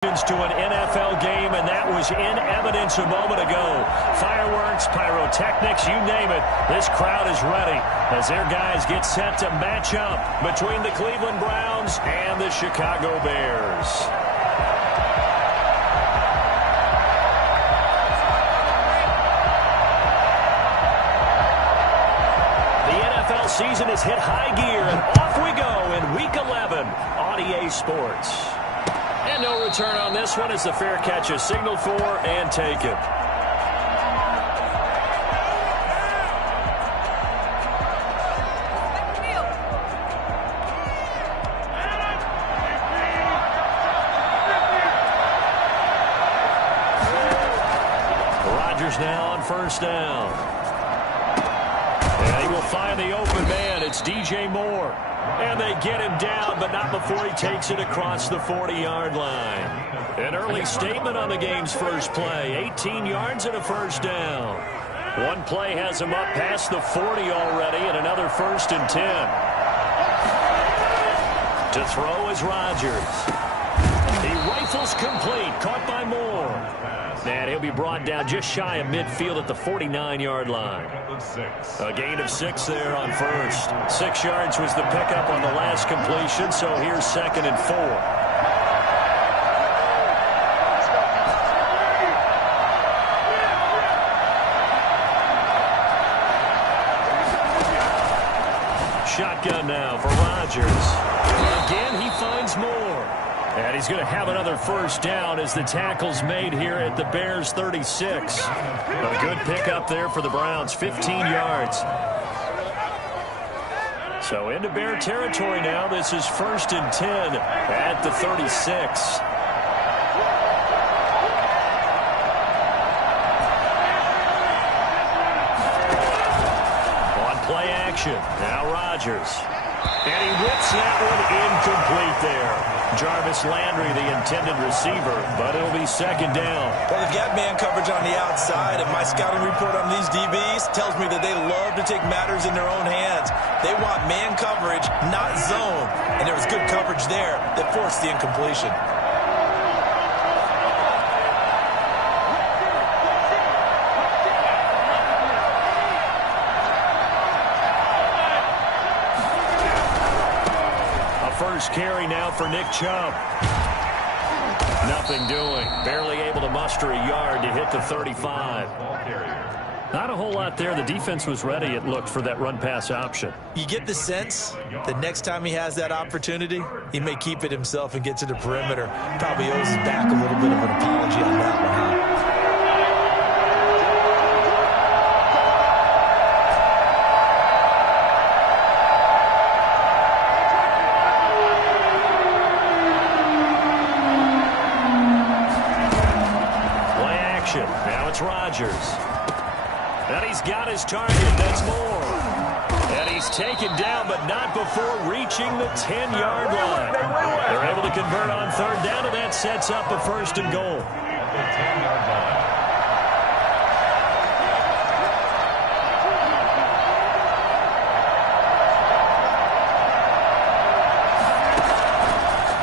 To an NFL game, and that was in evidence a moment ago. Fireworks, pyrotechnics, you name it. This crowd is ready as their guys get set to match up between the Cleveland Browns and the Chicago Bears. The NFL season has hit high gear, and off we go in Week 11 on EA Sports. And no return on this one as the fair catch is signaled for and taken. Rodgers now on first down. And he will find the open man. It's DJ Moore. And they get him down, but not before he takes it across the 40-yard line. An early statement on the game's first play. 18 yards and a first down. One play has him up past the 40 already, and another 1st and 10. To throw is Rodgers. He rifles complete, caught by Moore. And he'll be brought down just shy of midfield at the 49-yard line. A gain of 6 there on first. 6 yards was the pickup on the last completion, so here's 2nd and 4. Shotgun now for Rodgers. Again, he finds Moore. And he's going to have another first down as the tackle's made here at the Bears' 36. A good pickup there for the Browns, 15 yards. So into Bear territory now. This is 1st and 10 at the 36. On play action, now Rodgers. And he whips that one incomplete there. Jarvis Landry, the intended receiver, but it'll be 2nd down. Well, they've got man coverage on the outside, and my scouting report on these DBs tells me that they love to take matters in their own hands. They want man coverage, not zone. And there was good coverage there that forced the incompletion. First carry now for Nick Chubb. Nothing doing. Barely able to muster a yard to hit the 35. Not a whole lot there. The defense was ready, it looked, for that run-pass option. You get the sense that next time he has that opportunity, he may keep it himself and get to the perimeter. Probably owes his back a little bit of an apology on that one, huh? Now it's Rodgers. And he's got his target. That's Moore. And he's taken down, but not before reaching the 10-yard line. They're able to convert on 3rd down, and that sets up a 1st and goal.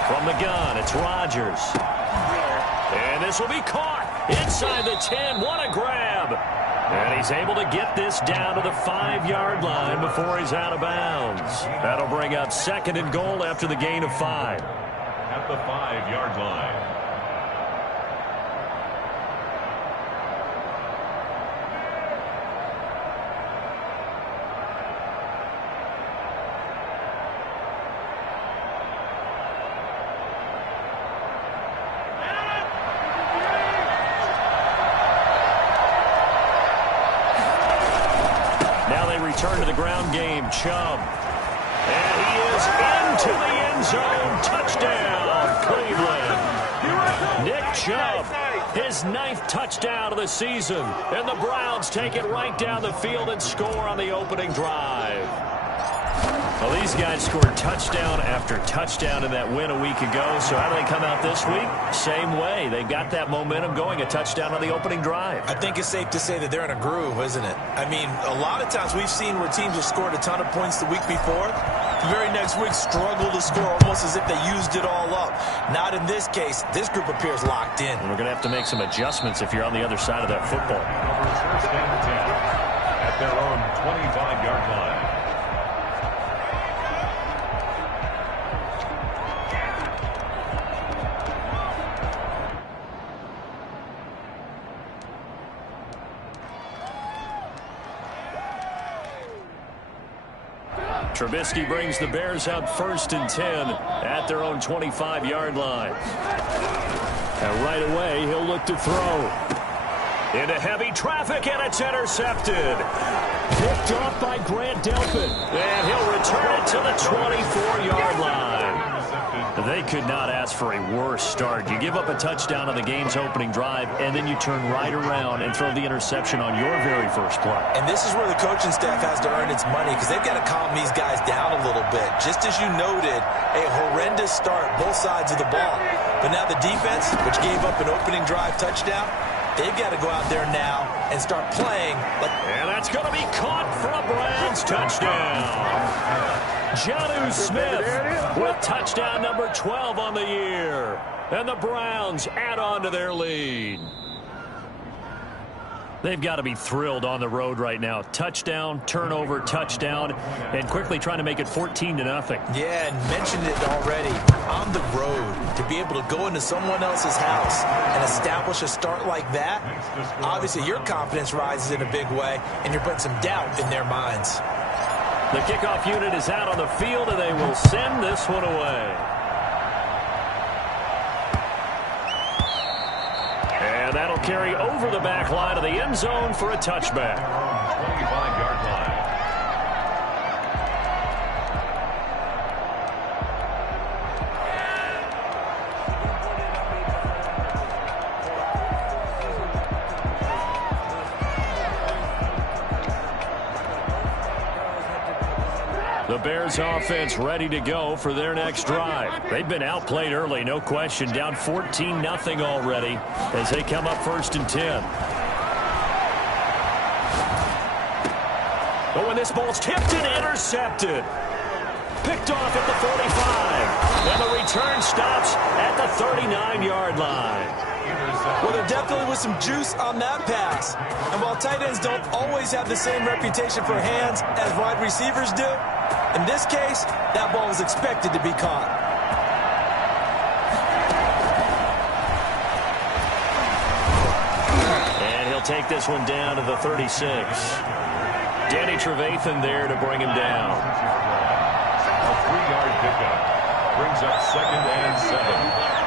From the gun, it's Rodgers. And this will be caught inside the 10. What a grab. And he's able to get this down to the 5-yard line before he's out of bounds. That'll bring up 2nd and goal after the gain of 5. At the 5-yard line. Return to the ground game, Chubb. And he is into the end zone. Touchdown, Cleveland. Nick Chubb, his 9th touchdown of the season. And the Browns take it right down the field and score on the opening drive. Well, these guys scored touchdown after touchdown in that win a week ago. So how do they come out this week? Same way. They got that momentum going, a touchdown on the opening drive. I think it's safe to say that they're in a groove, isn't it? I mean, a lot of times we've seen where teams have scored a ton of points the week before, The very next week, struggle to score almost as if they used it all up. Not in this case. This group appears locked in. And we're going to have to make some adjustments if you're on the other side of that football. First and 10 at their own 25-yard line. Trubisky brings the Bears up 1st and 10 at their own 25-yard line. And right away, he'll look to throw. Into heavy traffic, and it's intercepted. Picked off by Grant Delpit. And he'll return it to the 24-yard line. They could not ask for a worse start. You give up a touchdown on the game's opening drive, and then you turn right around and throw the interception on your very first play. And this is where the coaching staff has to earn its money because they've got to calm these guys down a little bit. Just as you noted, a horrendous start, both sides of the ball. But now the defense, which gave up an opening drive touchdown, they've got to go out there now and start playing. And that's going to be caught for a Browns touchdown. Jonnu Smith with touchdown number 12 on the year. And the Browns add on to their lead. They've got to be thrilled on the road right now. Touchdown, turnover, touchdown, and quickly trying to make it 14-0. Yeah, and mentioned it already. On the road, to be able to go into someone else's house and establish a start like that, obviously your confidence rises in a big way, and you're putting some doubt in their minds. The kickoff unit is out on the field, and they will send this one away. And that'll carry over the back line of the end zone for a touchback. 25-yard line. The Bears offense ready to go for their next drive. They've been outplayed early, no question. Down 14-0 already as they come up 1st and 10. But when this ball's tipped and intercepted. Picked off at the 45. And the return stops at the 39-yard line. Well, there definitely was some juice on that pass. And while tight ends don't always have the same reputation for hands as wide receivers do, in this case, that ball was expected to be caught. And he'll take this one down to the 36. Danny Trevathan there to bring him down. A 3-yard pickup brings up 2nd and 7.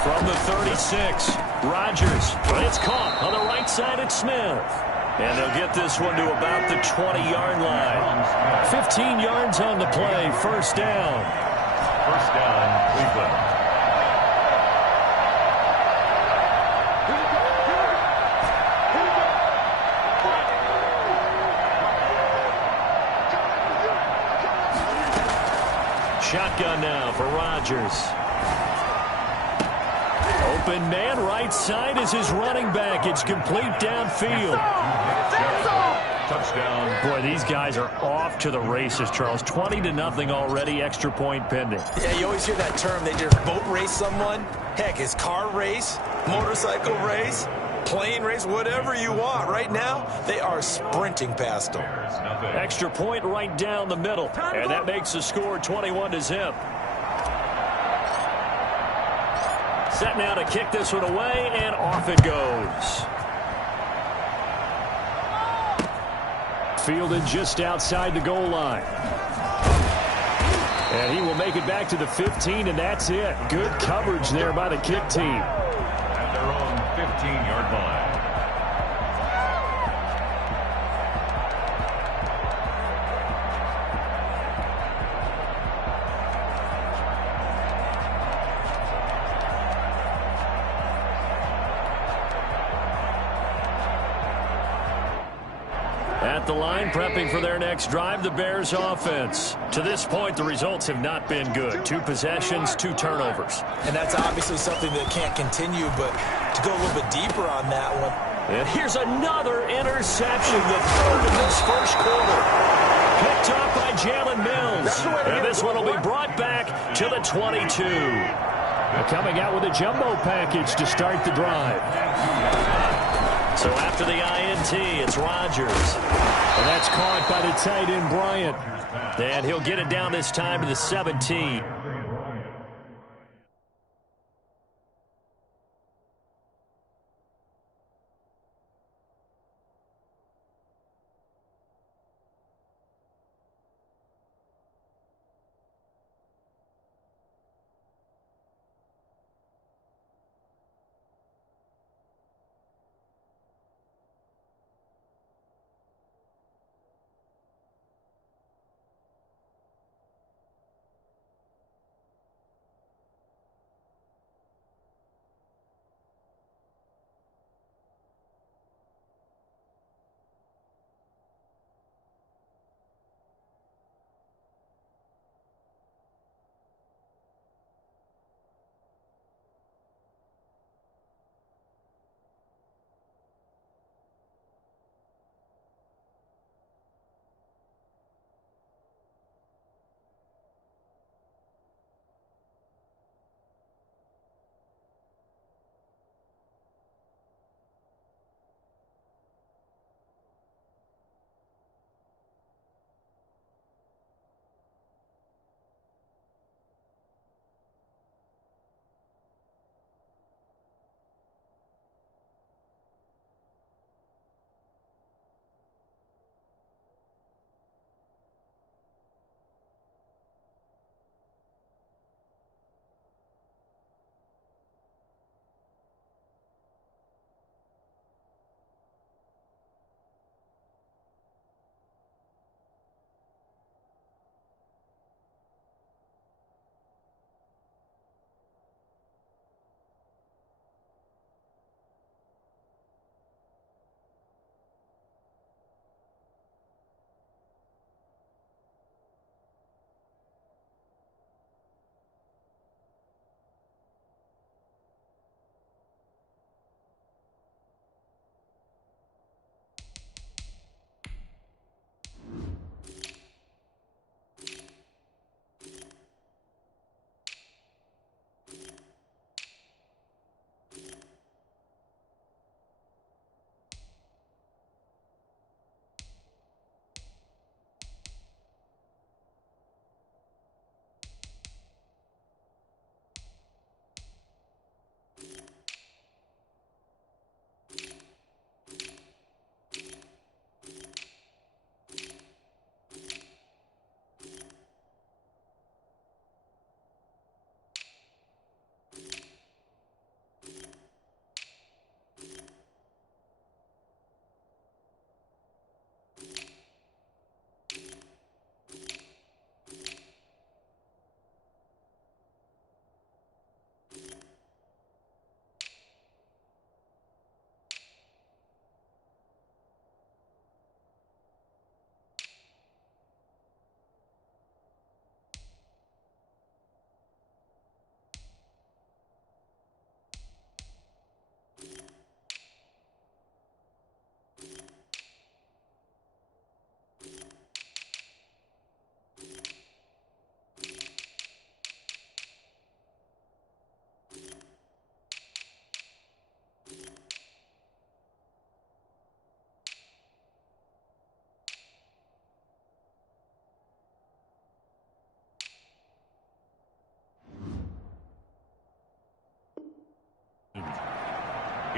From the 36, Rodgers, but it's caught on the right side at Smith. And they'll get this one to about the 20-yard line. 15 yards on the play, 1st down. 1st down, Cleveland. Shotgun now for Rodgers. Open man, right side is his running back. It's complete downfield. Touchdown. Boy, these guys are off to the races, Charles. 20-0 already, extra point pending. Yeah, you always hear that term. They just boat race someone. Heck, his car race, motorcycle race, plane race, whatever you want. Right now, they are sprinting past them. Extra point right down the middle. And that makes the score 21-0. Set now to kick this one away, and off it goes. Fielded just outside the goal line. And he will make it back to the 15, and that's it. Good coverage there by the kick team. At their own 15-yard line. At the line, prepping for their next drive, the Bears offense. To this point, the results have not been good. 2 possessions, 2 turnovers. And that's obviously something that can't continue, but to go a little bit deeper on that one, And here's another interception, the third of this first quarter. Picked up by Jalen Mills. And this one will be brought back to the 22. They're coming out with a jumbo package to start the drive. So after the INT, it's Rodgers. And that's caught by the tight end, Bryant. And he'll get it down this time to the 17.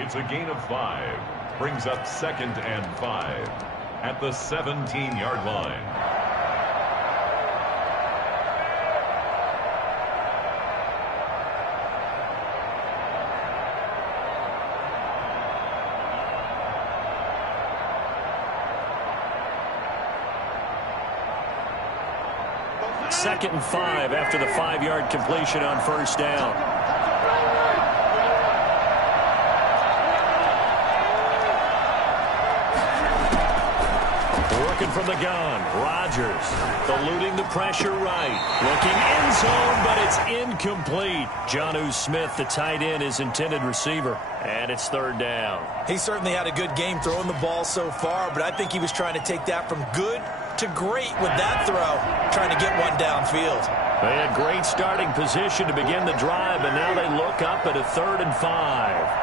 It's a gain of 5. Brings up 2nd and 5 at the 17-yard line. Second and 5 after the 5-yard completion on first down. Working from the gun. Rodgers eluding the pressure right. Looking end zone, but it's incomplete. Jonnu Smith, the tight end, is intended receiver. And it's third down. He certainly had a good game throwing the ball so far, but I think he was trying to take that from good to great with that throw, trying to get one downfield. They had great starting position to begin the drive, and now they look up at a 3rd and 5.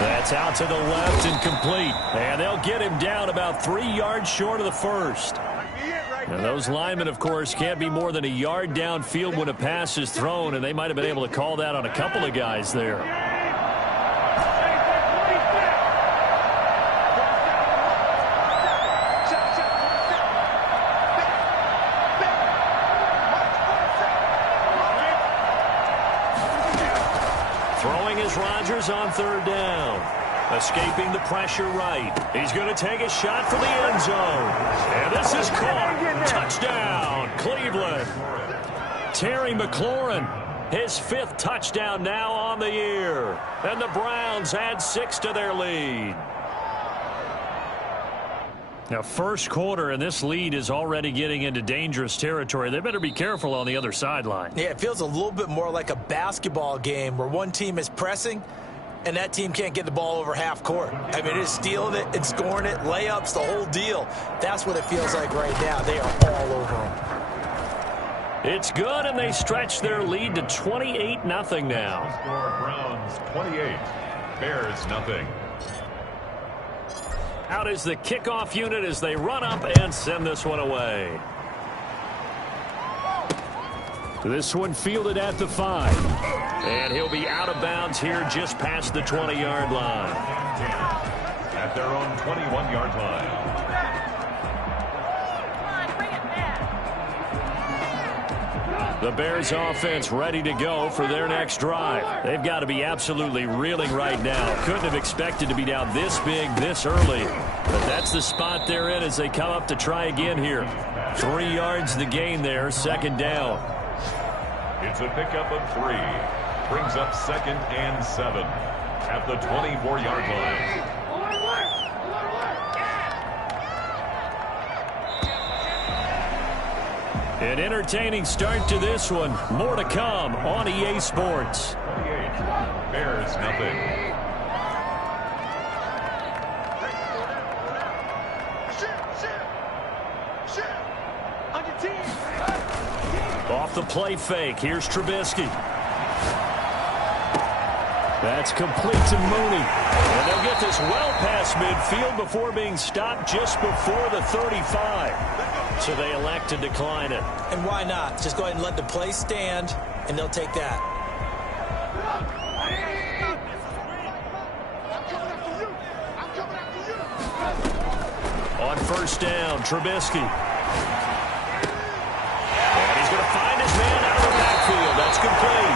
That's out to the left and complete. And they'll get him down about 3 yards short of the first. And those linemen, of course, can't be more than a yard downfield when a pass is thrown, and they might have been able to call that on a couple of guys there. Throwing is Rodgers on 3rd down. Escaping the pressure right. He's going to take a shot for the end zone. And this is caught. Touchdown, Cleveland. Terry McLaurin, his 5th touchdown now on the year. And the Browns add 6 to their lead. Now, first quarter, and this lead is already getting into dangerous territory. They better be careful on the other sideline. Yeah, it feels a little bit more like a basketball game where one team is pressing and that team can't get the ball over half court. I mean, it is stealing it and scoring it, layups, the whole deal. That's what it feels like right now. They are all over them. It's good, and they stretch their lead to 28-0 now. Score Browns 28, Bears nothing. Out is the kickoff unit as they run up and send this one away. This one fielded at the 5. And he'll be out of bounds here just past the 20-yard line. At their own 21-yard line. The Bears offense ready to go for their next drive. They've got to be absolutely reeling right now. Couldn't have expected to be down this big this early. But that's the spot they're in as they come up to try again here. 3 yards the gain there, 2nd down. It's a pickup of 3. Brings up 2nd and 7 at the 24-yard line. An entertaining start to this one. More to come on EA Sports. 28, Bears nothing. Off the play fake. Here's Trubisky. That's complete to Mooney. And they'll get this well past midfield before being stopped just before the 35. So they elect to decline it. And why not? Just go ahead and let the play stand, and they'll take that. On 1st down, Trubisky. And he's going to find his man out of the backfield. That's complete.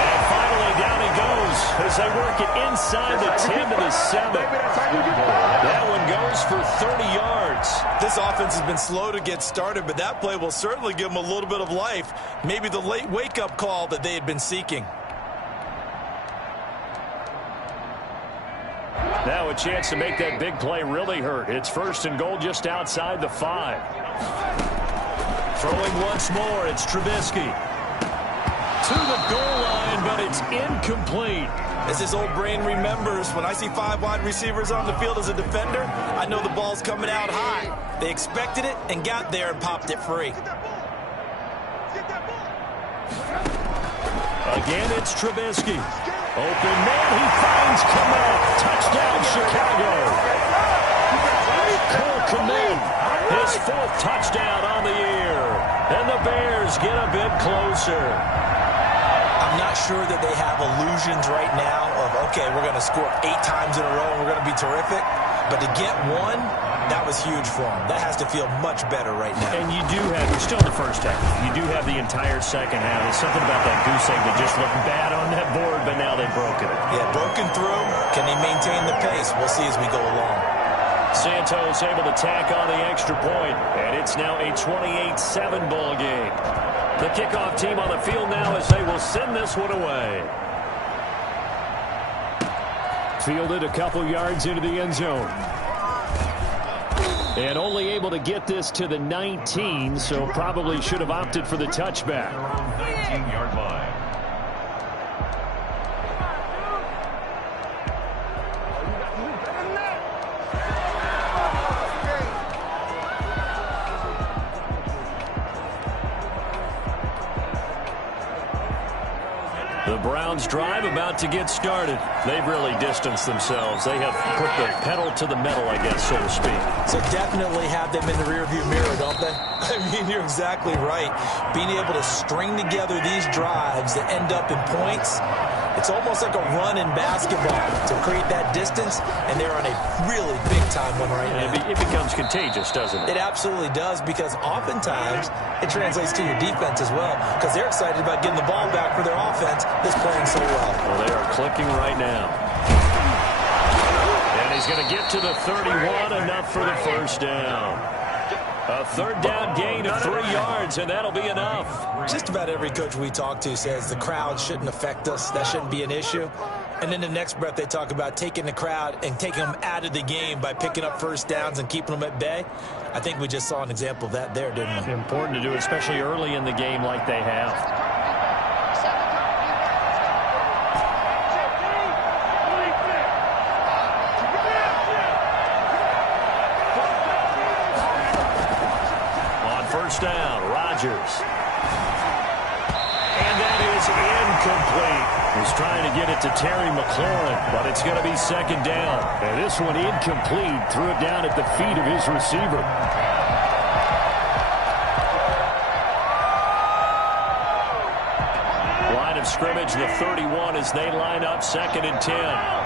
And finally, down he goes as they work it inside the 10 to the 7. That one goes for 30 yards. This offense has been slow to get started, but that play will certainly give them a little bit of life. Maybe the late wake-up call that they had been seeking. Now a chance to make that big play really hurt. It's 1st and goal just outside the 5. Throwing once more, it's Trubisky. To the goal line, but it's incomplete. As his old brain remembers, when I see 5 wide receivers on the field as a defender, I know the ball's coming out high. They expected it and got there and popped it free. Again, it's Trubisky. Open man, he finds Kmet. Touchdown, Chicago. Cole Kmet, his 4th touchdown on the year. And the Bears get a bit closer. I'm not sure that they have illusions right now of, okay, we're going to score 8 times in a row and we're going to be terrific. But to get one, that was huge for them. That has to feel much better right now. And you do have, you're still in the first half. You do have the entire second half. There's something about that goose egg that just looked bad on that board, but now they've broken it. Yeah, broken through. Can they maintain the pace? We'll see as we go along. Santos able to tack on the extra point, and it's now a 28-7 ball game. The kickoff team on the field now as they will send this one away. Fielded a couple yards into the end zone. And only able to get this to the 19, so probably should have opted for the touchback. 19-yard line. The Browns drive about to get started. They've really distanced themselves. They have put the pedal to the metal, I guess, so to speak. So definitely have them in the rearview mirror, don't they? I mean, you're exactly right. Being able to string together these drives that end up in points, it's almost like a run in basketball to create that distance, and they're on a really big-time one right now. It becomes contagious, doesn't it? It absolutely does, because oftentimes it translates to your defense as well, because they're excited about getting the ball back for their offense that's playing so well. Well, they are clicking right now. And he's going to get to the 31, enough for the first down. A third down gain of 3 yards, and that'll be enough. Just about every coach we talk to says the crowd shouldn't affect us. That shouldn't be an issue. And then the next breath, they talk about taking the crowd and taking them out of the game by picking up first downs and keeping them at bay. I think we just saw an example of that there, didn't we? Important to do, especially early in the game like they have. First down, Rodgers. And that is incomplete. He's trying to get it to Terry McLaurin, but it's going to be second down. And this one incomplete. Threw it down at the feet of his receiver. Line of scrimmage, the 31 as they line up, 2nd and 10.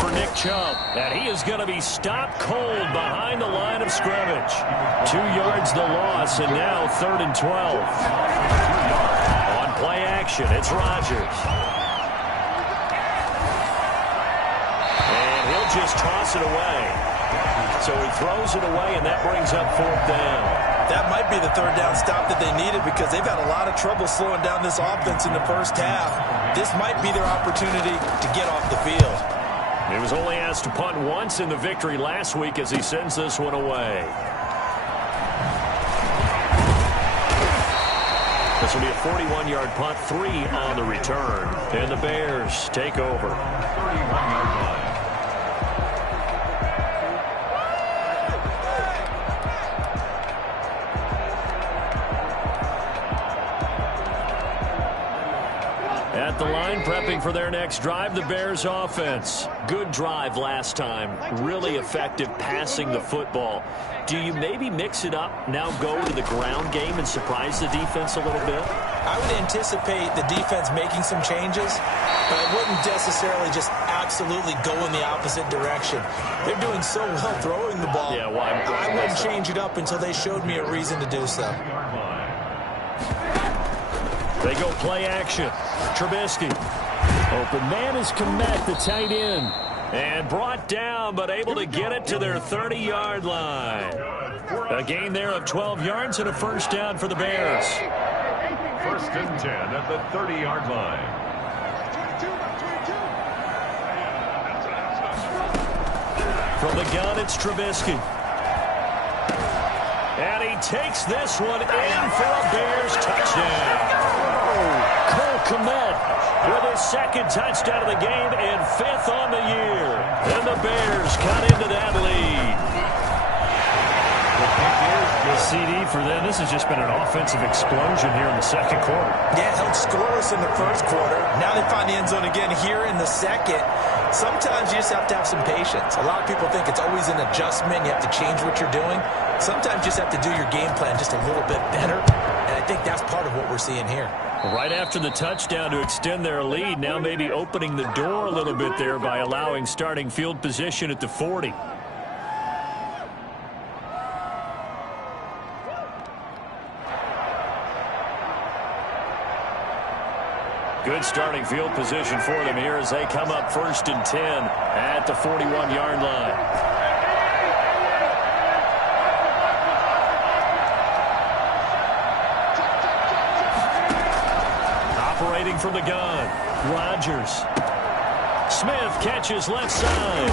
For Nick Chubb, and he is going to be stopped cold behind the line of scrimmage. 2 yards the loss, and now 3rd and 12. On play action, it's Rodgers. And he'll just toss it away. So he throws it away, and that brings up 4th down. That might be the 3rd down stop that they needed, because they've had a lot of trouble slowing down this offense in the first half. This might be their opportunity to get off the field. He was only asked to punt once in the victory last week as he sends this one away. This will be a 41-yard punt, 3 on the return. And the Bears take over. 31-yard line. At the line, prepping for their next drive, the Bears offense. Good drive last time. Really effective passing the football. Do you maybe mix it up, now go to the ground game and surprise the defense a little bit? I would anticipate the defense making some changes, but I wouldn't necessarily just absolutely go in the opposite direction. They're doing so well throwing the ball. Yeah, why I wouldn't change it up until they showed me a reason to do so. They go play action. Trubisky. Open man is Komet, the tight end. And brought down, but able to get it to their 30-yard line. A gain there of 12 yards and a first down for the Bears. 1st and 10 at the 30-yard line. From the gun, it's Trubisky. And he takes this one in for a Bears touchdown. Cole Komet with his 2nd touchdown of the game and 5th on the year. And the Bears cut into that lead. The CD for them. This has just been an offensive explosion here in the 2nd quarter. Yeah, held scoreless in the 1st quarter. Now they find the end zone again here in the 2nd. Sometimes you just have to have some patience. A lot of people think it's always an adjustment. You have to change what you're doing. Sometimes you just have to do your game plan just a little bit better. And I think that's part of what we're seeing here. Right after the touchdown to extend their lead, now maybe opening the door a little bit there by allowing starting field position at the 40. Good starting field position for them here as they come up 1st and 10 at the 41-yard line. Operating from the gun, Rodgers. Smith catches left side.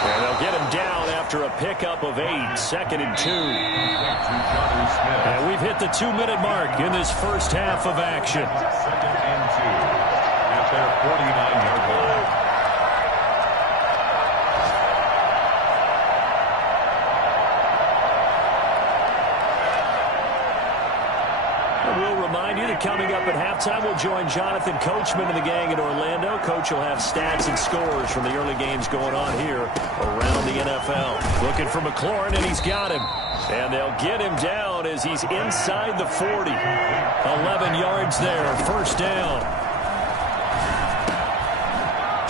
And they'll get him down after a pickup of 8, 2nd and 2. And we've hit the 2-minute mark in this first half of action. 2nd and 2 at their 49-yard line. We'll remind you that coming up at halftime, we'll join Jonathan Coachman and the gang in Orlando. Coach will have stats and scores from the early games going on here around the NFL. Looking for McLaurin, and he's got him. And they'll get him down as he's inside the 40. 11 yards there, first down.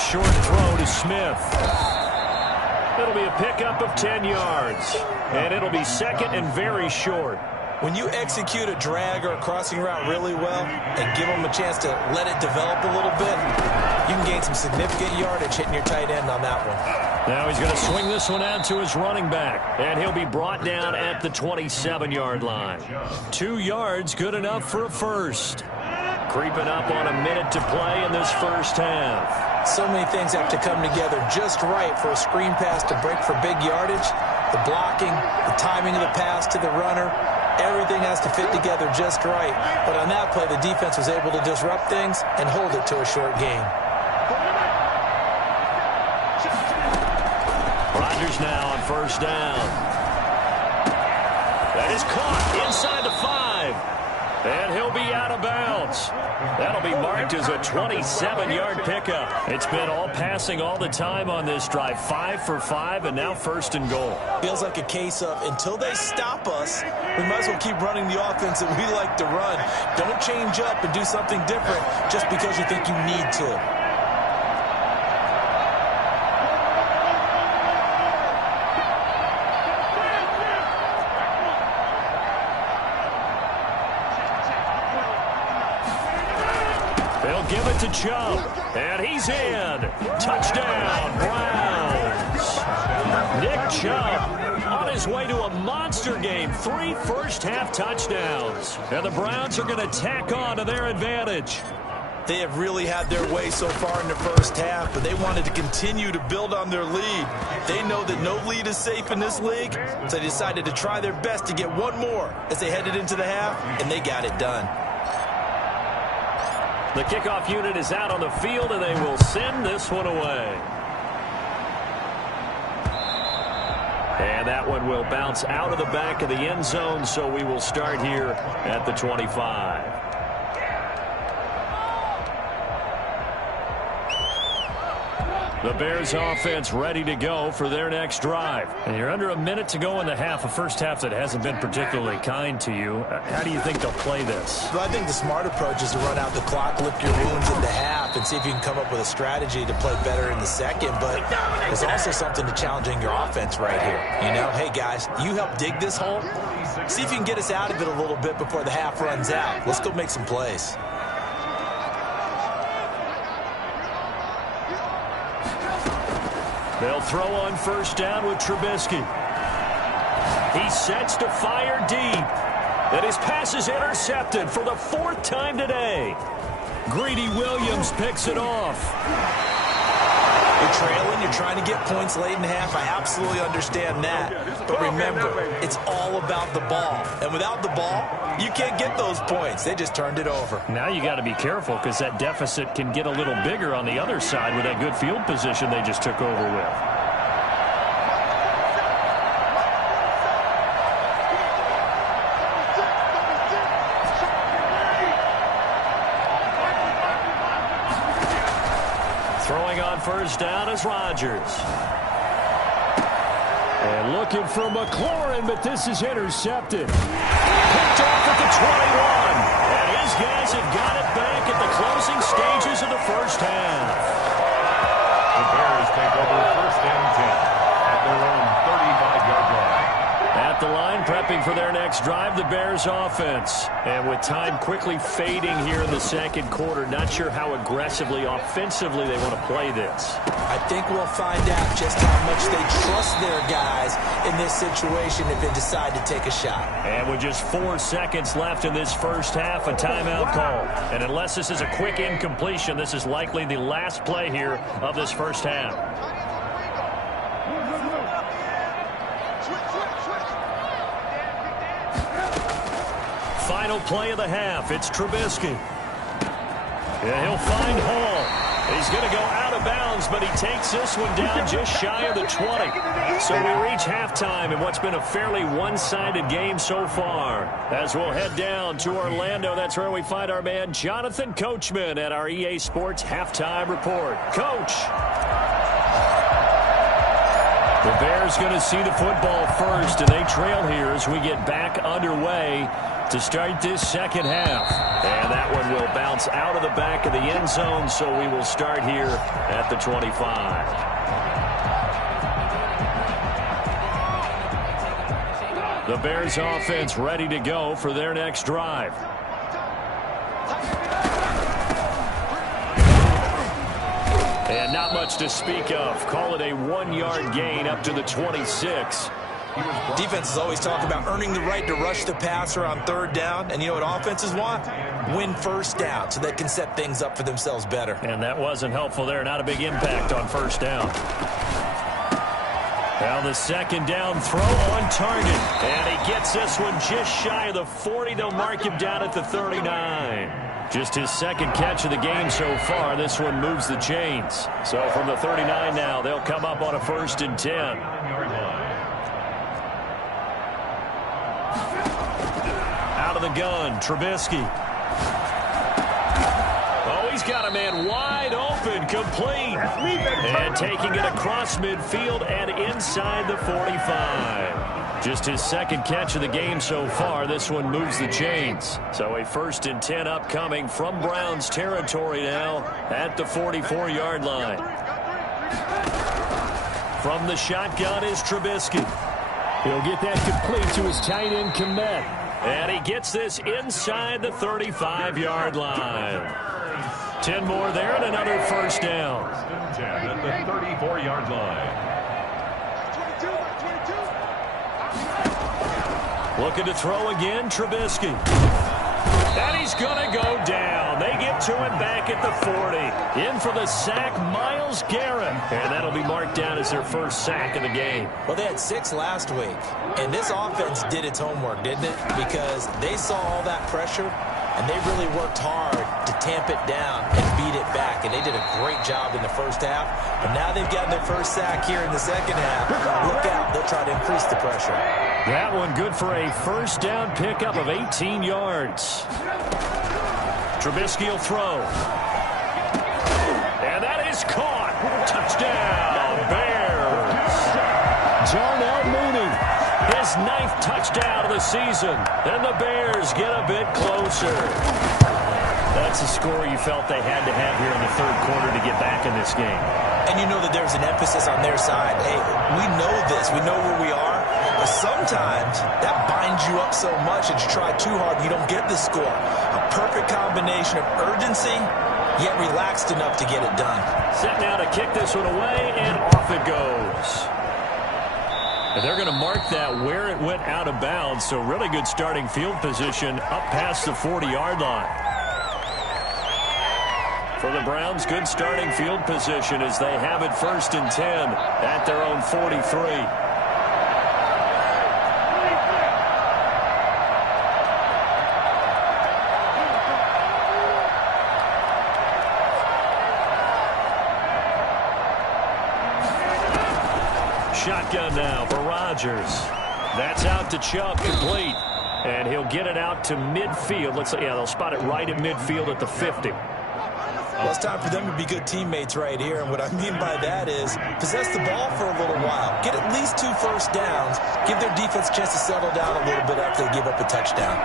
Short throw to Smith. It'll be a pickup of 10 yards. And it'll be 2nd and very short. When you execute a drag or a crossing route really well and give them a chance to let it develop a little bit, you can gain some significant yardage hitting your tight end on that one. Now he's going to swing this one out to his running back, and he'll be brought down at the 27-yard line. 2 yards, good enough for a first. Creeping up on a minute to play in this first half. So many things have to come together just right for a screen pass to break for big yardage. The blocking, the timing of the pass to the runner, everything has to fit together just right. But on that play, the defense was able to disrupt things and hold it to a short gain. Rodgers now on first down. That is caught inside the 5. And he'll be out of bounds. That'll be marked as a 27-yard pickup. It's been all passing all the time on this drive. 5 for 5, and now 1st and goal. Feels like a case of until they stop us, we might as well keep running the offense that we like to run. Don't change up and do something different just because you think you need to. Give it to Chubb, and he's in. Touchdown, Browns. Nick Chubb on his way to a monster game. 3 first-half touchdowns. And the Browns are going to tack on to their advantage. They have really had their way so far in the first half, but they wanted to continue to build on their lead. They know that no lead is safe in this league, so they decided to try their best to get one more as they headed into the half, and they got it done. The kickoff unit is out on the field, and they will send this one away. And that one will bounce out of the back of the end zone, so we will start here at the 25. The Bears offense ready to go for their next drive. And you're under a minute to go in the half, a first half that hasn't been particularly kind to you. How do you think they'll play this? Well, I think the smart approach is to run out the clock, lick your wounds in the half, and see if you can come up with a strategy to play better in the second. But there's also something to challenging your offense right here. You know, hey, guys, you help dig this hole. See if you can get us out of it a little bit before the half runs out. Let's go make some plays. They'll throw on first down with Trubisky. He sets to fire deep. And his pass is intercepted for the 4th time today. Greedy Williams picks it off. You're trailing, you're trying to get points late in the half. I absolutely understand that. But remember, it's all about the ball. And without the ball, you can't get those points. They just turned it over. Now you got to be careful because that deficit can get a little bigger on the other side with that good field position they just took over with. Throwing on first down is Rodgers. And looking for McLaurin, but this is intercepted. Picked off at the 21. And his guys have got it back at the closing stages of the first half. The Bears take over 1st and 10 at their own 35-yard line. At the line, prepping for their next drive, the Bears Bears offense. And with time quickly fading here in the second quarter, not sure how aggressively, offensively they want to play this. I think we'll find out just how much they trust their guys in this situation if they decide to take a shot. And with just 4 seconds left in this first half, a timeout call. And unless this is a quick incompletion, this is likely the last play here of this first half. Final play of the half. It's Trubisky. Yeah, he'll find Hall. He's going to go out of bounds, but he takes this one down just shy of the 20. So we reach halftime in what's been a fairly one-sided game so far. As we'll head down to Orlando, that's where we find our man Jonathan Coachman at our EA Sports Halftime Report. Coach. The Bears going to see the football first, and they trail here as we get back underway to start this second half. And that one will bounce out of the back of the end zone, so we will start here at the 25. The Bears offense ready to go for their next drive. And not much to speak of. Call it a 1-yard gain up to the 26. Defenses always talk about earning the right to rush the passer on third down. And you know what offenses want? Win first down so they can set things up for themselves better. And that wasn't helpful there. Not a big impact on first down. Now the second down throw on target. And he gets this one just shy of the 40. They'll mark him down at the 39. Just his second catch of the game so far. This one moves the chains. So from the 39 now, they'll come up on a 1st and 10. Out of the gun, Trubisky. Oh, he's got a man wide open, complete. And taking it across midfield and inside the 45. Just his second catch of the game so far. This one moves the chains. So a 1st and 10 upcoming from Browns territory now at the 44-yard line. From the shotgun is Trubisky. He'll get that complete to his tight end, Komet. And he gets this inside the 35-yard line. 10 more there and another 1st down. 10 at the 34-yard line. Looking to throw again, Trubisky. And he's going to go down. They get to him back at the 40. In for the sack, Myles Garrett. And that'll be marked down as their first sack of the game. Well, they had 6 last week. And this offense did its homework, didn't it? Because they saw all that pressure, and they really worked hard to tamp it down and beat it back. And they did a great job in the first half. But now they've gotten their first sack here in the second half. Look out. They'll try to increase the pressure. That one good for a 1st down pickup of 18 yards. Trubisky will throw. And that is caught. Touchdown, Bears. Darnell Mooney, his 9th touchdown of the season. And the Bears get a bit closer. That's a score you felt they had to have here in the 3rd quarter to get back in this game. And you know that there's an emphasis on their side. Hey, we know this. We know where we are. But sometimes that binds you up so much that you try too hard, you don't get the score. A perfect combination of urgency, yet relaxed enough to get it done. Set now to kick this one away, and off it goes. And they're going to mark that where it went out of bounds, so really good starting field position up past the 40-yard line. For the Browns, good starting field position as they have it 1st and 10 at their own 43. Shotgun now for Rodgers. That's out to Chubb, complete. And he'll get it out to midfield. They'll spot it right at midfield at the 50. Well, it's time for them to be good teammates right here. And what I mean by that is possess the ball for a little while. Get at least 2 first downs. Give their defense a chance to settle down a little bit after they give up a touchdown.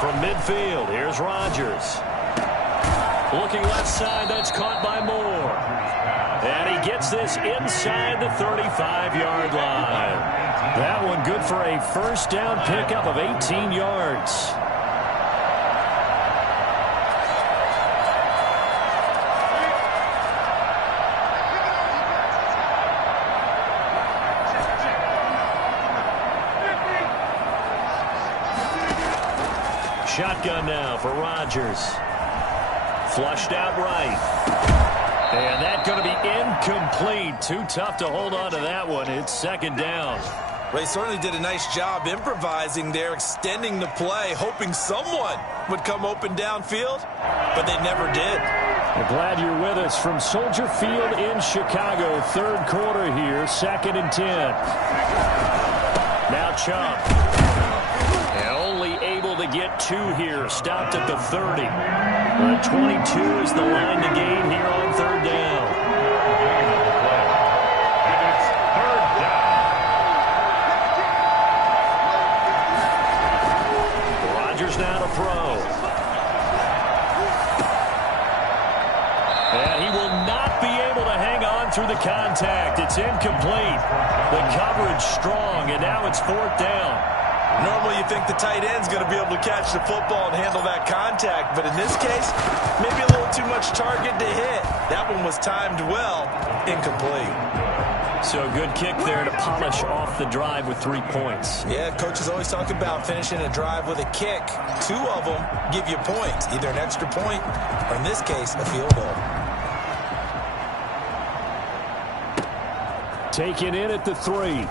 From midfield, here's Rodgers. Looking left side, that's caught by Moore. And he gets this inside the 35-yard line. That one good for a first down pickup of 18 yards. Shotgun now for Rodgers. Flushed out right. And that's going to be incomplete. Too tough to hold on to that one. It's second down. They certainly did a nice job improvising there, extending the play, hoping someone would come open downfield, but they never did. We're glad you're with us from Soldier Field in Chicago. Third quarter here, 2nd and 10. Now Chubb. And only able to get 2 here. Stopped at the 30. 22 is the line to gain here on third down. And it's third down. Rodgers now to throw. And he will not be able to hang on through the contact. It's incomplete. The coverage strong, and now it's 4th down. Normally you think the tight end's going to be able to catch the football and handle that contact, but in this case, maybe a little too much target to hit. That one was timed well, incomplete. So good kick there to polish off the drive with 3 points. Yeah, coaches always talk about finishing a drive with a kick. 2 of them give you points, either an extra point or, in this case, a field goal. Taken in at the 3.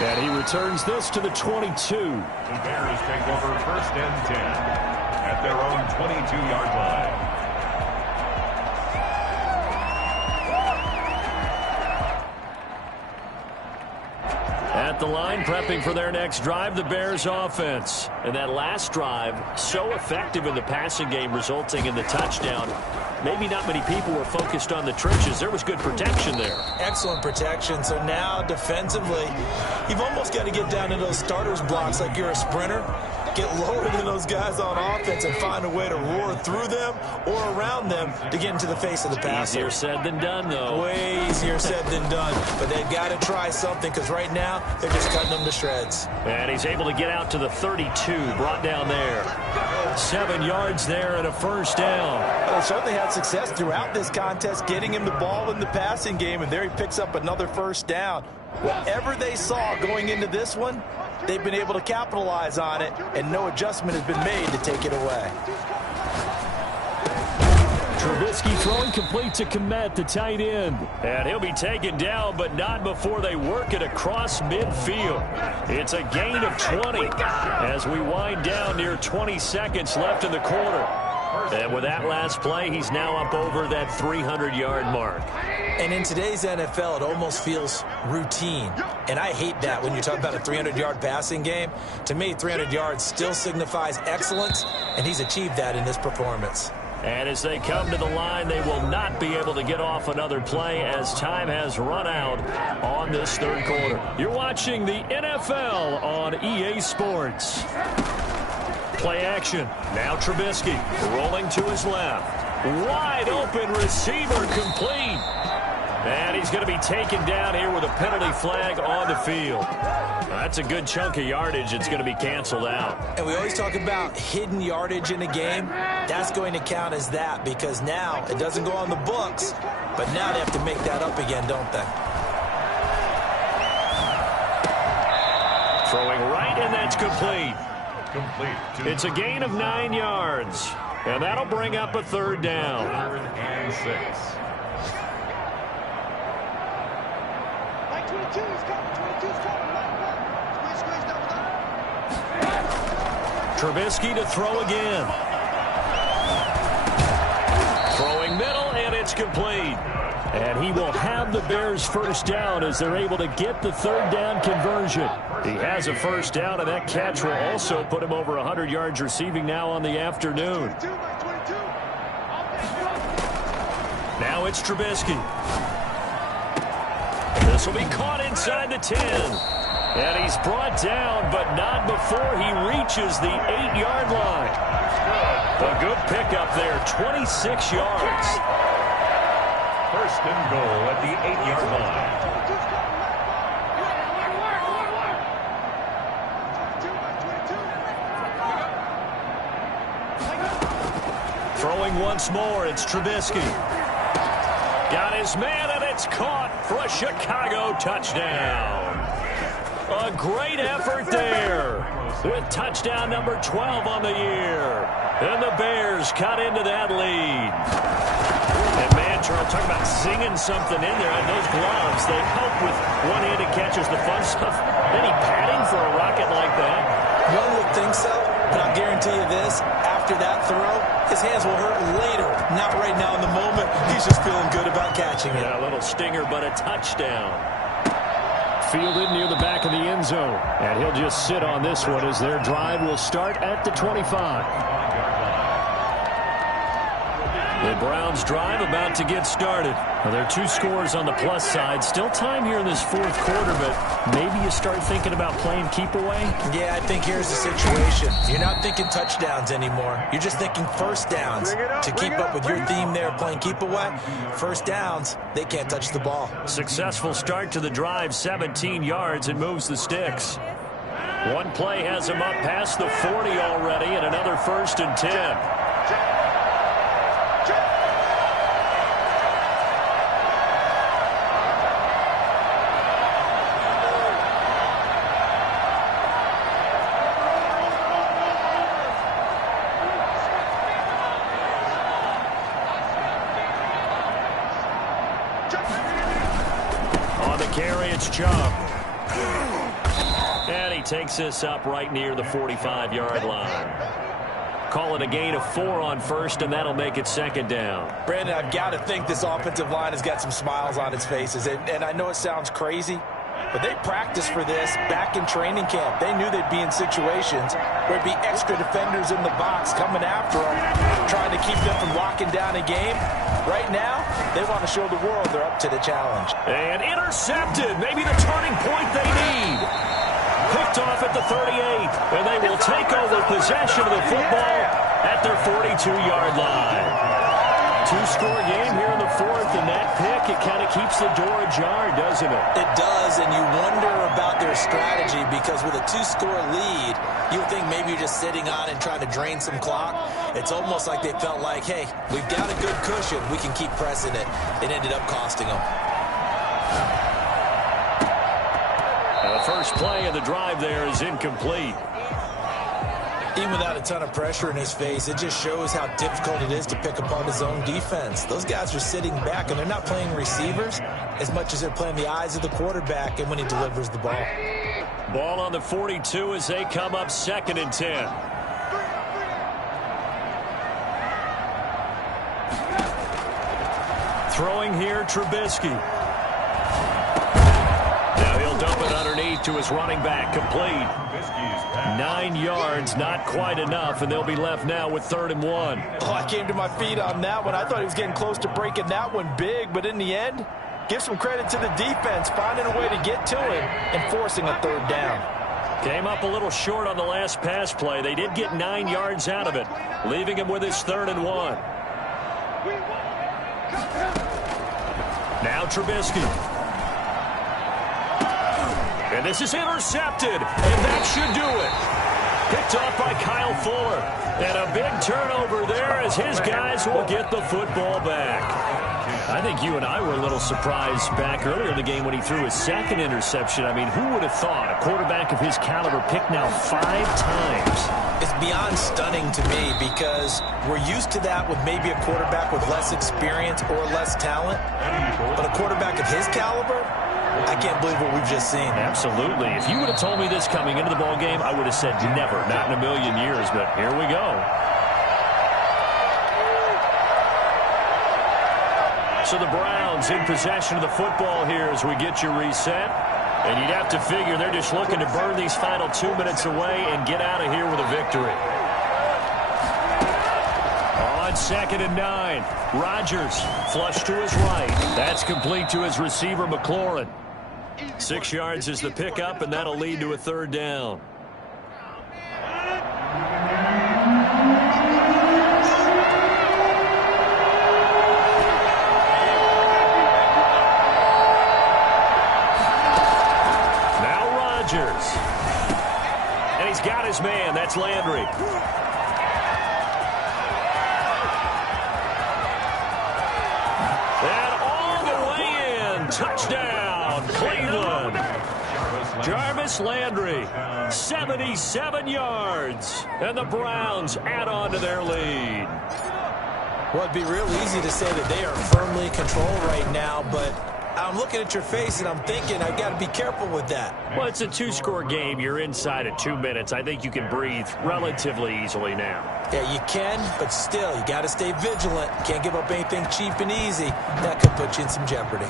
And he returns this to the 22. The Bears take over 1st and 10 at their own 22-yard line. At the line, prepping for their next drive, the Bears offense. And that last drive, so effective in the passing game, resulting in the touchdown. Maybe not many people were focused on the trenches. There was good protection there. Excellent protection. So now, defensively, you've almost got to get down in those starters blocks like you're a sprinter. Get lower than those guys on offense and find a way to roar through them or around them to get into the face of the passer. Easier said than done, though. Way easier said than done. But they've got to try something because right now they're just cutting them to shreds. And he's able to get out to the 32, brought down there. 7 yards there and a first down. Well, they certainly had success throughout this contest getting him the ball in the passing game, and there he picks up another first down. Whatever they saw going into this one, they've been able to capitalize on it, and no adjustment has been made to take it away. Trubisky throwing complete to Komet, the tight end. And he'll be taken down, but not before they work it across midfield. It's a gain of 20 as we wind down near 20 seconds left in the quarter. And with that last play, he's now up over that 300-yard mark. And in today's NFL, it almost feels routine. And I hate that when you talk about a 300-yard passing game. To me, 300 yards still signifies excellence, and he's achieved that in this performance. And as they come to the line, they will not be able to get off another play as time has run out on this third quarter. You're watching the NFL on EA Sports. Play action. Now Trubisky rolling to his left. Wide open receiver complete. And he's going to be taken down here with a penalty flag on the field. That's a good chunk of yardage. It's going to be canceled out. And we always talk about hidden yardage in a game. That's going to count as that because now it doesn't go on the books, but now they have to make that up again, don't they? Throwing right, and that's complete. It's a gain of 9 yards. And that'll bring up a third down. 3rd and 6. Trubisky to throw again. Throwing middle, and it's complete. And he will have the Bears first down as they're able to get the third down conversion. He has a first down, and that catch will also put him over 100 yards receiving now on the afternoon. Now it's Trubisky. This will be caught inside the 10. And he's brought down, but not before he reaches the 8-yard line. A good pickup there, 26 yards. First and goal at the 8-yard line. Throwing once more, it's Trubisky. Got his man, and it's caught for a Chicago touchdown. A great effort there with touchdown number 12 on the year. And the Bears cut into that lead. And man, Charles, talking about singing something in there. And those gloves, they help with one-handed catches, the fun stuff. Any padding for a rocket like that? One would think so, but I'll guarantee you this. After that throw, his hands will hurt later. Not right now in the moment. He's just feeling good about catching it. Yeah, a little stinger, but a touchdown. Fielded near the back of the end zone. And he'll just sit on this one as their drive will start at the 25. The Browns drive about to get started. Well, there are 2 scores on the plus side. Still time here in this 4th quarter, but maybe you start thinking about playing keep away? Yeah, I think here's the situation. You're not thinking touchdowns anymore. You're just thinking first downs. To keep up with your theme there, playing keep away, first downs, they can't touch the ball. Successful start to the drive, 17 yards, and moves the sticks. One play has him up past the 40 already, and another 1st and 10. Chubb. And he takes this up right near the 45-yard line. Call it a gain of 4 on first, and that'll make it 2nd down. Brandon, I've got to think this offensive line has got some smiles on its faces. And I know it sounds crazy, but they practiced for this back in training camp. They knew they'd be in situations where there'd be extra defenders in the box coming after them, trying to keep them from locking down a game. Right now, they want to show the world they're up to the challenge. And intercepted. Maybe the turning point they need. Picked off at the 38. And they will take over possession of the football at their 42-yard line. 2-score game here in the 4th, and that pick, it kind of keeps the door ajar, doesn't it? It does, and you wonder about their strategy, because with a 2-score lead, you would think maybe you're just sitting on and trying to drain some clock. It's almost like they felt like, hey, we've got a good cushion. We can keep pressing it. It ended up costing them. And the first play of the drive there is incomplete. Even without a ton of pressure in his face, it just shows how difficult it is to pick apart his own defense. Those guys are sitting back, and they're not playing receivers as much as they're playing the eyes of the quarterback and when he delivers the ball. Ball on the 42 as they come up 2nd and 10. Throwing here, Trubisky. Now he'll dump it underneath to his running back, complete. 9 yards, not quite enough, and they'll be left now with 3rd and 1. Oh, I came to my feet on that one. I thought he was getting close to breaking that one big, but in the end, give some credit to the defense, finding a way to get to it and forcing a 3rd down. Came up a little short on the last pass play. They did get 9 yards out of it, leaving him with his 3rd and 1. Now Trubisky. And this is intercepted, and that should do it. Picked off by Kyle Fuller. And a big turnover there as his guys will get the football back. I think you and I were a little surprised back earlier in the game when he threw his 2nd interception. I mean, who would have thought a quarterback of his caliber picked now 5 times? It's beyond stunning to me, because we're used to that with maybe a quarterback with less experience or less talent. But a quarterback of his caliber, I can't believe what we've just seen. Absolutely. If you would have told me this coming into the ball game, I would have said never, not in a million years. But here we go. So the Browns in possession of the football here as we get you reset. And you'd have to figure they're just looking to burn these final 2 minutes away and get out of here with a victory. On 2nd and 9, Rodgers flush to his right. That's complete to his receiver, McLaurin. 6 yards is the pickup, and that'll lead to a 3rd down. That's Landry. And all the way in. Touchdown, Cleveland. Jarvis Landry, 77 yards. And the Browns add on to their lead. Well, it'd be real easy to say that they are firmly in control right now, but I'm looking at your face and I'm thinking I've got to be careful with that. Well, it's a two-score game. You're inside at 2 minutes. I think you can breathe relatively easily now. Yeah, you can, but still, you got to stay vigilant. You can't give up anything cheap and easy. That could put you in some jeopardy.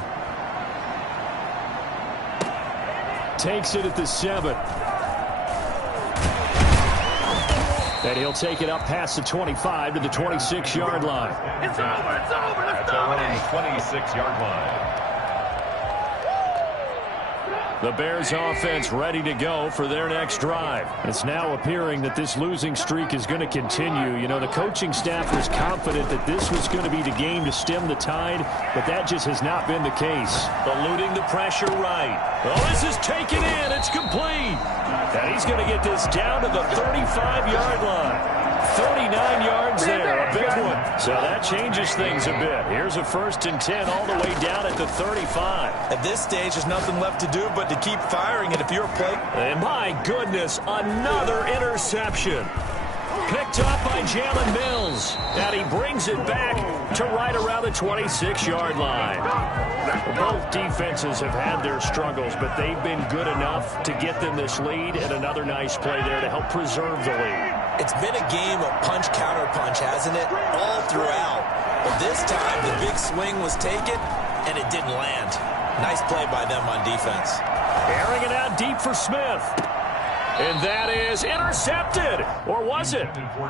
Takes it at the 7. And he'll take it up past the 25 to the 26-yard line. It's over. Let's go. At their own 26-yard line. The Bears offense ready to go for their next drive. It's now appearing that this losing streak is going to continue. You know, the coaching staff was confident that this was going to be the game to stem the tide, but that just has not been the case. Eluding the pressure right. Oh, this is taken in. It's complete. And he's going to get this down to the 35-yard line. 39 yards there, a big one. So that changes things a bit. Here's a 1st and 10 all the way down at the 35. At this stage, there's nothing left to do but to keep firing it if you're a play. And my goodness, another interception. Picked up by Jalen Mills. And he brings it back to right around the 26-yard line. Both defenses have had their struggles, but they've been good enough to get them this lead, and another nice play there to help preserve the lead. It's been a game of punch-counter-punch, hasn't it? All throughout. But this time, the big swing was taken, and it didn't land. Nice play by them on defense. Airing it out deep for Smith. And that is intercepted. Or was it?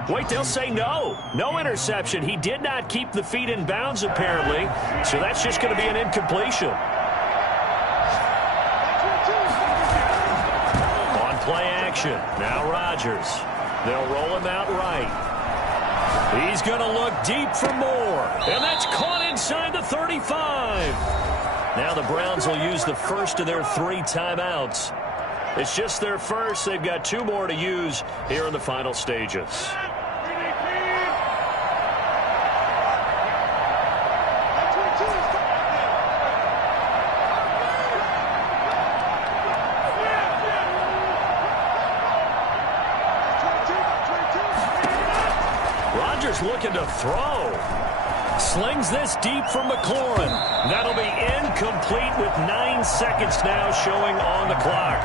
Wait, they'll say no. No interception. He did not keep the feet in bounds, apparently. So that's just going to be an incompletion. On play action. Now Rodgers. They'll roll him out right. He's going to look deep for more. And that's caught inside the 35. Now the Browns will use the first of their 3 timeouts. It's just their first. They've got 2 more to use here in the final stages. Rodgers looking to throw. Slings this deep for McLaurin. That'll be incomplete with 9 seconds now showing on the clock.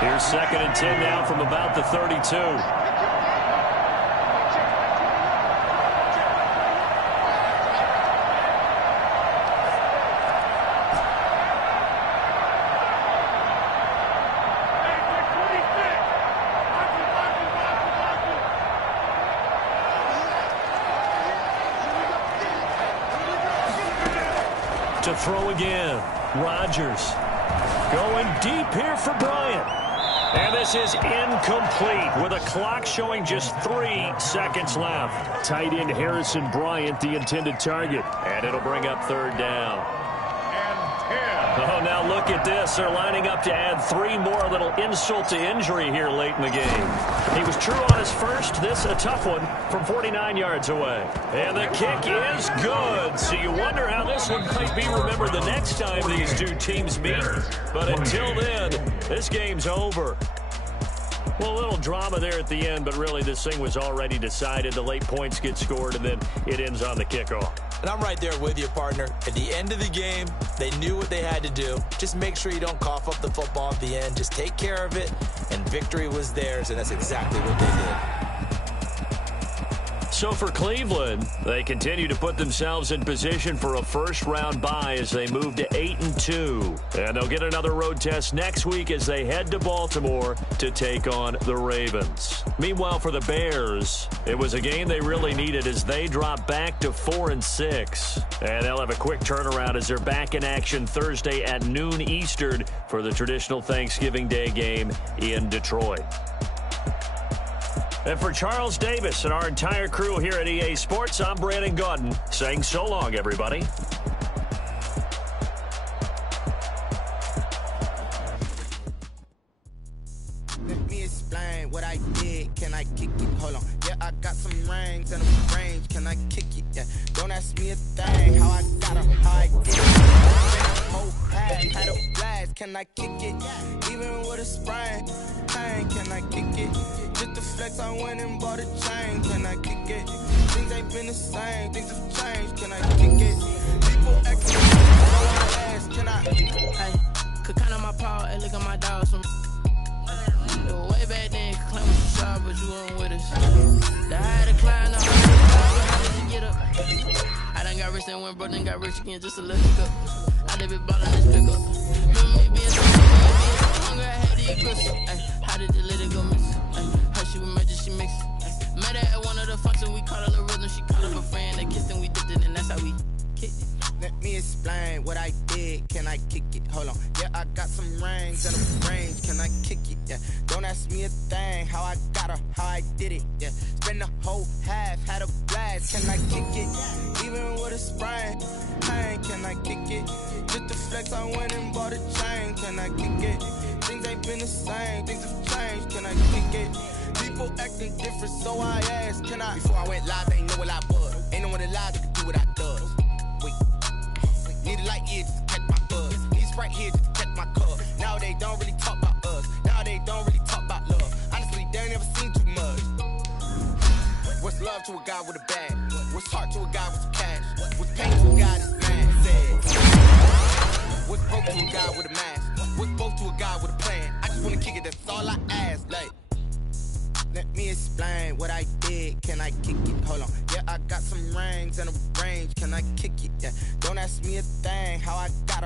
Here's 2nd and 10 now from about the 32. To throw again. Rodgers going deep here for Bryant. And this is incomplete with a clock showing just 3 seconds left. Tight end Harrison Bryant, the intended target. And it'll bring up 3rd down. Oh, now look at this. They're lining up to add 3 more. A little insult to injury here late in the game. He was true on his first. This a tough one from 49 yards away. And the kick is good. So you wonder how this one might be remembered the next time these 2 teams meet. But until then, this game's over. Well, a little drama there at the end, but really this thing was already decided. The late points get scored, and then it ends on the kickoff. And I'm right there with you, partner. At the end of the game, they knew what they had to do. Just make sure you don't cough up the football at the end. Just take care of it, and victory was theirs, and that's exactly what they did. So for Cleveland, they continue to put themselves in position for a first-round bye as they move to 8-2. And they'll get another road test next week as they head to Baltimore to take on the Ravens. Meanwhile, for the Bears, it was a game they really needed as they drop back to 4-6. And they'll have a quick turnaround as they're back in action Thursday at noon Eastern for the traditional Thanksgiving Day game in Detroit. And for Charles Davis and our entire crew here at EA Sports, I'm Brandon Gaudin saying so long, everybody. Hold on. Yeah, I got some rings and a range. Can I kick it? Yeah. Don't ask me a thing. How I got her, how I did it. Whole pack, had a blast. Can I kick it? Even with a sprain. Pain, can I kick it? Just the flex, I went and bought a chain. Can I kick it? Things ain't been the same. Things have changed. Can I kick it? People acting so I ask. Can I? Hey, could count on my power. Hey, look at my dogs. Way back then, could claim what you saw, but you weren't with us. The higher the climb, the harder how did you get up? I done got rich and went broke, then got rich again, just a little hiccup. I done been ballin' this pickup. Remember me being so hungry, I had to eat crystal. Ay, how did the little go miss? Ay, how she was magic, she mixed. Met her at one of the functions, we called her the rhythm. She called up a friend, they kissed and we dipped it, and that's how we kicked it. Let me explain what I did. Can I kick it? Hold on. Yeah, I got some rings and a range. Can I kick it? Yeah. Don't ask me a thing. How I got her, how I did it. Yeah. Spend the whole half, had a blast. Can I kick it? Even with a sprain. Pain, can I kick it? Just the flex, I went and bought a chain. Can I kick it? Things ain't been the same. Things have changed. Can I kick it? People acting different, so I asked. Can I? Before I went live, they ain't know what I was. Ain't no one alive that could do what I does. Wait. Need a light here just to catch my buzz. Need Sprite here just to catch my cup. Now they don't really talk about us. Now they don't really talk about love. Honestly, they ain't never seen too much. What's love to a guy with a bag? What's heart to a guy with some cash? What's pain to a guy that's mad? Said. What's broke to a guy with a mask? What's both to a guy with a plan? I just wanna kick it, that's all I ask. Like, let me explain what I did. Can I kick it? Hold on. Yeah, I got some rings and a range. Can I kick it? Yeah. Don't ask me a thing. How I got her.